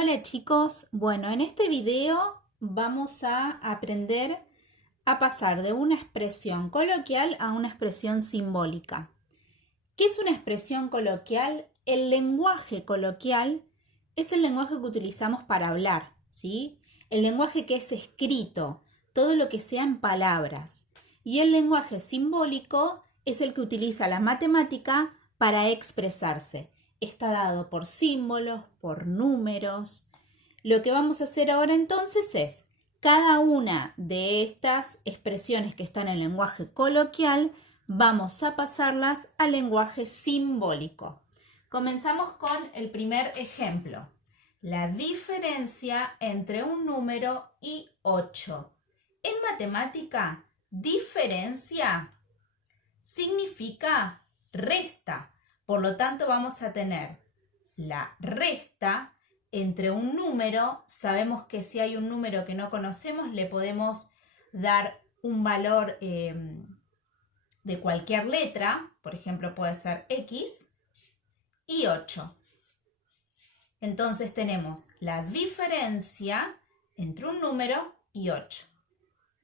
Hola chicos, bueno, en este video vamos a aprender a pasar de una expresión coloquial a una expresión simbólica. ¿Qué es una expresión coloquial? El lenguaje coloquial es el lenguaje que utilizamos para hablar, ¿sí? El lenguaje que es escrito, todo lo que sea en palabras. Y el lenguaje simbólico es el que utiliza la matemática para expresarse. Está dado por símbolos, por números. Lo que vamos a hacer ahora entonces es, cada una de estas expresiones que están en el lenguaje coloquial, vamos a pasarlas al lenguaje simbólico. Comenzamos con el primer ejemplo. La diferencia entre un número y 8. En matemática, diferencia significa resta. Por lo tanto, vamos a tener la resta entre un número. Sabemos que si hay un número que no conocemos, le podemos dar un valor de cualquier letra. Por ejemplo, puede ser X y 8. Entonces tenemos la diferencia entre un número y 8.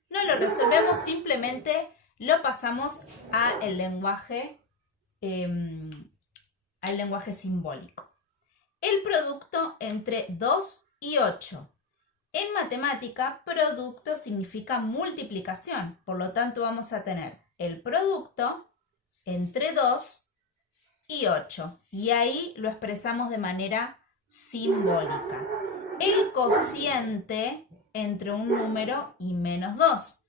No lo resolvemos, simplemente lo pasamos al lenguaje simbólico. El producto entre 2 y 8. En matemática, producto significa multiplicación. Por lo tanto, vamos a tener el producto entre 2 y 8. Y ahí lo expresamos de manera simbólica. El cociente entre un número y menos 2.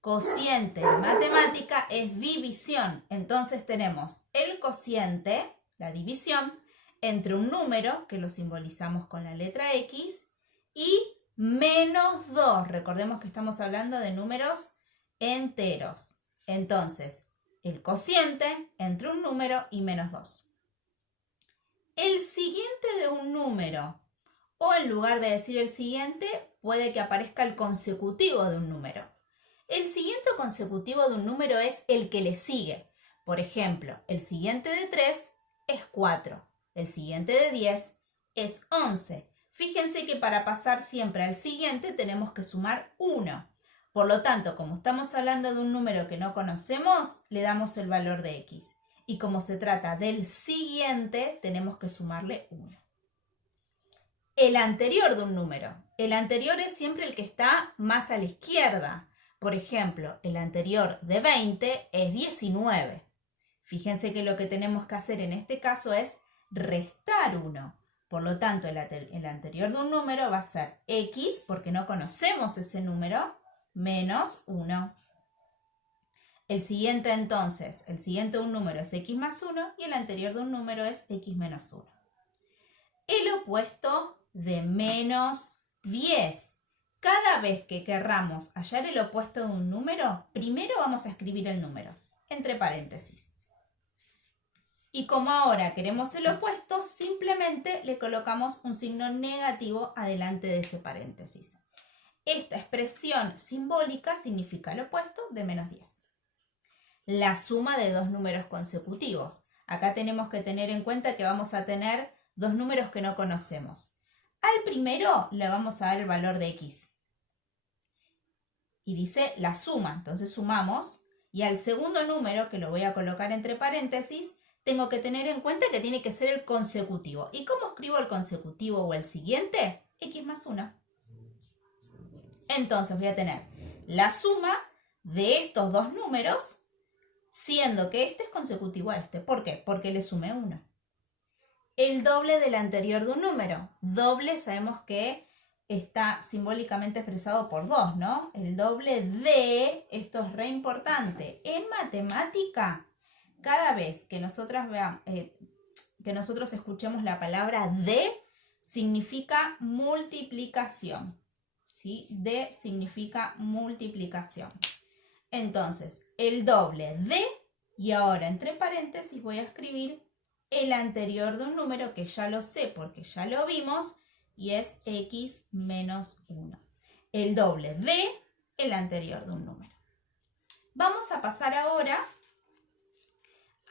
Cociente en matemática es división. Entonces tenemos el cociente, la división, entre un número, que lo simbolizamos con la letra X, y menos 2. Recordemos que estamos hablando de números enteros. Entonces, el cociente entre un número y menos 2. El siguiente de un número, o en lugar de decir el siguiente, puede que aparezca el consecutivo de un número. El siguiente consecutivo de un número es el que le sigue. Por ejemplo, el siguiente de 3 es 4. El siguiente de 10 es 11. Fíjense que para pasar siempre al siguiente tenemos que sumar 1. Por lo tanto, como estamos hablando de un número que no conocemos, le damos el valor de X. Y como se trata del siguiente, tenemos que sumarle 1. El anterior de un número. El anterior es siempre el que está más a la izquierda. Por ejemplo, el anterior de 20 es 19. Fíjense que lo que tenemos que hacer en este caso es restar 1. Por lo tanto, el anterior de un número va a ser X, porque no conocemos ese número, menos 1. El siguiente entonces, el siguiente de un número es X más 1 y el anterior de un número es X menos 1. El opuesto de menos 10. Cada vez que querramos hallar el opuesto de un número, primero vamos a escribir el número, entre paréntesis. Y como ahora queremos el opuesto, simplemente le colocamos un signo negativo adelante de ese paréntesis. Esta expresión simbólica significa el opuesto de menos 10. La suma de dos números consecutivos. Acá tenemos que tener en cuenta que vamos a tener dos números que no conocemos. Al primero le vamos a dar el valor de X. Y dice la suma, entonces sumamos. Y al segundo número, que lo voy a colocar entre paréntesis, tengo que tener en cuenta que tiene que ser el consecutivo. ¿Y cómo escribo el consecutivo o el siguiente? X más 1. Entonces voy a tener la suma de estos dos números, siendo que este es consecutivo a este. ¿Por qué? Porque le sumé 1. El doble del anterior de un número. Doble sabemos que está simbólicamente expresado por 2, ¿no? El doble de, esto es re importante. En matemática, cada vez que nosotros escuchemos la palabra de, significa multiplicación. ¿Sí? De significa multiplicación. Entonces, el doble de, y ahora entre paréntesis voy a escribir el anterior de un número que ya lo sé porque ya lo vimos y es X menos 1. El doble de el anterior de un número. Vamos a pasar ahora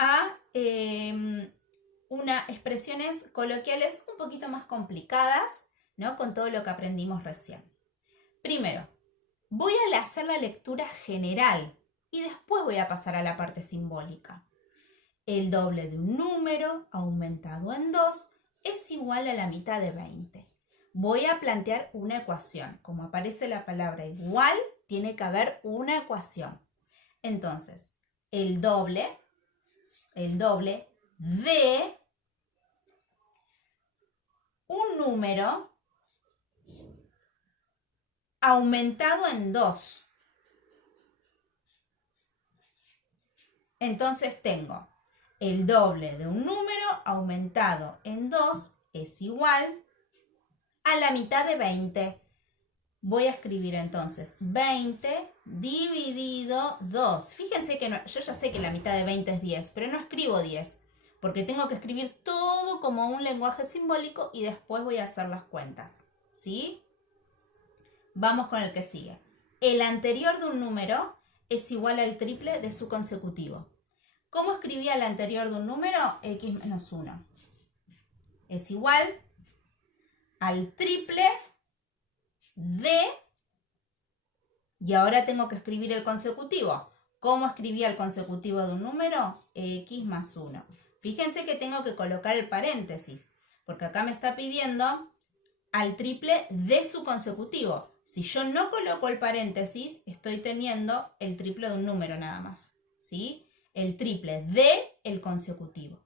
a unas expresiones coloquiales un poquito más complicadas. ¿no? Con todo lo que aprendimos recién. Primero, voy a hacer la lectura general y después voy a pasar a la parte simbólica. El doble de un número aumentado en 2 es igual a la mitad de 20. Voy a plantear una ecuación. Como aparece la palabra igual, tiene que haber una ecuación. Entonces, el doble de un número aumentado en 2. Entonces tengo el doble de un número aumentado en 2 es igual a la mitad de 20. Voy a escribir entonces 20 dividido 2. Fíjense que yo ya sé que la mitad de 20 es 10, pero no escribo 10, porque tengo que escribir todo como un lenguaje simbólico y después voy a hacer las cuentas, ¿sí? Vamos con el que sigue. El anterior de un número es igual al triple de su consecutivo. ¿Cómo escribía el anterior de un número? X menos 1. Es igual al triple de... Y ahora tengo que escribir el consecutivo. ¿Cómo escribía el consecutivo de un número? X más 1. Fíjense que tengo que colocar el paréntesis, porque acá me está pidiendo al triple de su consecutivo. Si yo no coloco el paréntesis, estoy teniendo el triple de un número nada más, ¿sí? El triple de el consecutivo.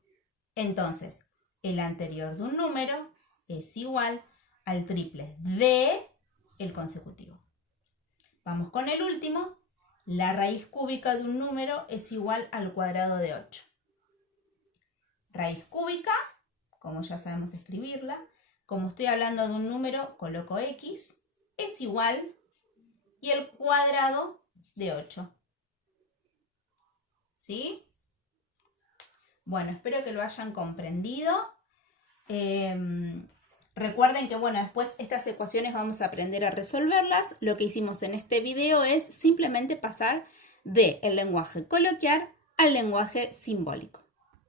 Entonces, el anterior de un número es igual al triple de el consecutivo. Vamos con el último. La raíz cúbica de un número es igual al cuadrado de 8. Raíz cúbica, como ya sabemos escribirla, como estoy hablando de un número, coloco X, es igual y el cuadrado de 8. ¿Sí? Bueno, espero que lo hayan comprendido. Recuerden que, bueno, después estas ecuaciones vamos a aprender a resolverlas. Lo que hicimos en este video es simplemente pasar del lenguaje coloquial al lenguaje simbólico.